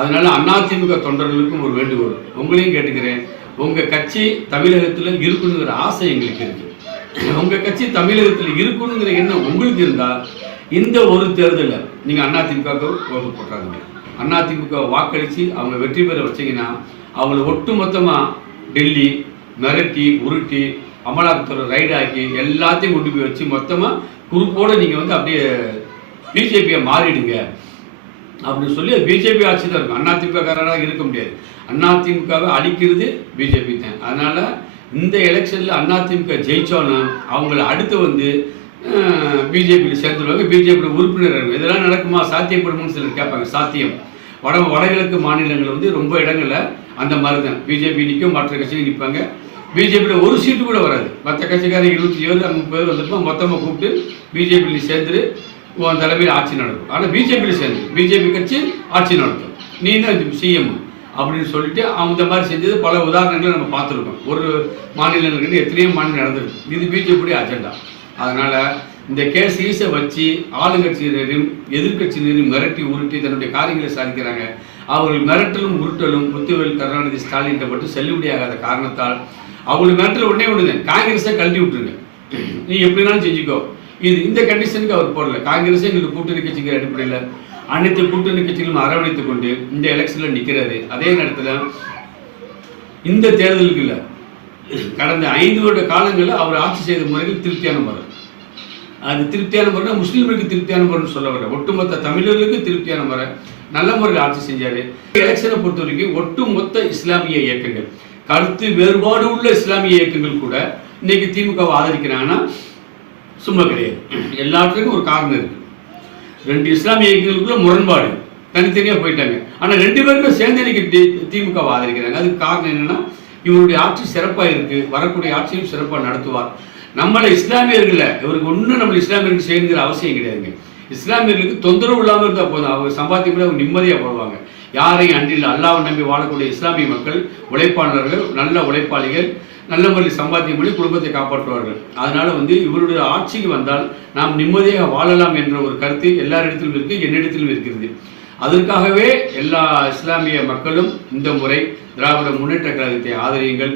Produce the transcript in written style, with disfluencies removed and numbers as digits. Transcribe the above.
அதனால அதிமுக தொண்டர்களுக்கும் ஒரு வேண்டுகோள், உங்களையும் கேட்டுக்கிறேன். உங்க கட்சி தமிழகத்தில் இருக்கணுங்கிற ஆசை எங்களுக்கு இருக்கு. உங்க கட்சி தமிழகத்தில் இருக்கணுங்கிற எண்ணம் உங்களுக்கு இருந்தால் இந்த ஒரு தேர்தலில் நீங்க அதிமுகவுக்கு ஓட்டு போட்டாங்க. அதிமுக வாக்களித்து அவங்க வெற்றி பெற வச்சிங்கன்னா அவங்களை ஒட்டு மொத்தமாக டெல்லி மிரட்டி உருட்டி அமலாக்கத்துறை ரைடு ஆக்கி எல்லாத்தையும் கொண்டு போய் வச்சு மொத்தமாக குறுப்போடு நீங்கள் அப்படியே பிஜேபியை மாறிடுங்க அப்படின்னு சொல்லி அது பிஜேபி ஆட்சி தான் இருக்கும். அதிமுககாரராக இருக்க முடியாது. அதிமுகவை அழிக்கிறது பிஜேபி தான். அதனால் இந்த எலெக்ஷனில் அதிமுக ஜெயிச்சோன்னா அவங்கள அடுத்து பிஜேபியில் சேர்ந்துருவாங்க. பிஜேபியில் உறுப்பினர் இதெல்லாம் நடக்குமா, சாத்தியப்படும்னு சிலர் கேட்பாங்க. சாத்தியம். வடகிழக்கு மாநிலங்கள் ரொம்ப இடங்களில் அந்த மாதிரி தான் பிஜேபி நிற்கும், மற்ற கட்சிகள் நிற்பாங்க. பிஜேபியில் ஒரு சீட்டு கூட வராது. மற்ற கட்சிக்காரங்க 27 30 பேர் வந்திருப்போம். மொத்தமாக கூப்பிட்டு பிஜேபியில் சேர்ந்து உன் தலைமையில் ஆட்சி நடக்கும். ஆனால் பிஜேபியில் சேர்ந்து பிஜேபி கட்சி ஆட்சி நடத்தும், நீ தான் சிஎம் அப்படின்னு சொல்லிட்டு அந்த மாதிரி செஞ்சது பல உதாரணங்களை நம்ம பார்த்துருக்கோம். ஒரு மாநிலங்களுக்கு எத்தனையோ மாநிலம் நடந்திருக்கு. இது பிஜேபியுடைய அஜெண்டா. அதனால் இந்த கேஸை வச்சு ஆளுங்கட்சியினரையும் எதிர்கட்சியினரையும் மிரட்டி உருட்டி தன்னுடைய காரியங்களை சாதிக்கிறாங்க. அவர்கள் மிரட்டலும் உருட்டலும் முத்துவேல் கருணாநிதி ஸ்டாலின் மட்டும் செல்லுபடியாகாத காரணத்தால் அவங்களுக்கு மிரட்டல் உடனே ஒன்று, காங்கிரஸை கழட்டி விட்டுருங்க, நீ எப்படினாலும் செஞ்சுக்கோ. இந்த கண்டிஷனுக்கு அவர் போடல. காங்கிரஸே எங்களுக்கு கூட்டணி கட்சிங்கிற அடிப்படையில் அனைத்து கூட்டணி கட்சிகளும் அரவணைத்துக் கொண்டு இந்த எலெக்ஷனில் நிற்கிறாரு. அதே நேரத்தில் இந்த தேர்தலுக்கு இல்லை, கடந்த 5 வருட காலங்களில் அவர் ஆட்சி செய்த முறைகள் திருப்தியான முறை. அது திருப்தியான முறை முஸ்லீம்களுக்கு திருப்தியான முறைன்னு சொல்ல வர, ஒட்டுமொத்த தமிழர்களுக்கு திருப்தியான முறை, நல்ல முறையில் ஆட்சி செஞ்சார். எலெக்ஷனை பொறுத்த வரைக்கும் ஒட்டுமொத்த இஸ்லாமிய இயக்கங்கள், கருத்து வேறுபாடு உள்ள இஸ்லாமிய இயக்கங்கள் கூட இன்னைக்கு திமுகவை ஆதரிக்கிறாங்கன்னா சும்மா கிடையாது. எல்லாத்துக்கும் ஒரு காரணம் இருக்கு. 2 இஸ்லாமிய இயக்கங்களுக்குள்ள முரண்பாடு, தனித்தனியாக போயிட்டாங்க. ஆனால் 2 பேருமே சேர்ந்து இன்னைக்கு திமுகவை ஆதரிக்கிறாங்க. அதுக்கு காரணம் என்னன்னா, இவருடைய ஆட்சி சிறப்பாக இருக்கு, வரக்கூடிய ஆட்சியும் சிறப்பாக நடத்துவார். நம்மளை இஸ்லாமியர்களை இவருக்கு ஒன்றும் நம்ம இஸ்லாமியர்களுக்கு செய்யணுங்கிற அவசியம் கிடையாதுங்க. இஸ்லாமியர்களுக்கு தொந்தரவு இல்லாமல் இருந்தால் போதும். அவங்க சம்பாத்தியம் அவங்க நிம்மதியாக போடுவாங்க. யாரையும் அன்றில் அல்லாவை நம்பி வாழக்கூடிய இஸ்லாமிய மக்கள் உழைப்பாளர்கள், நல்ல உழைப்பாளிகள், நல்ல முறையில் சம்பாத்தியம் பண்ணி குடும்பத்தை காப்பாற்றுவார்கள். அதனால இவருடைய ஆட்சிக்கு வந்தால் நாம் நிம்மதியாக வாழலாம் என்ற ஒரு கருத்து எல்லாரிடத்திலும் இருக்கு, என்னிடத்திலும் இருக்கிறது. அதற்காகவே எல்லா இஸ்லாமிய மக்களும் இந்த முறை திராவிட முன்னேற்ற கழகத்தை ஆதரியுங்கள்.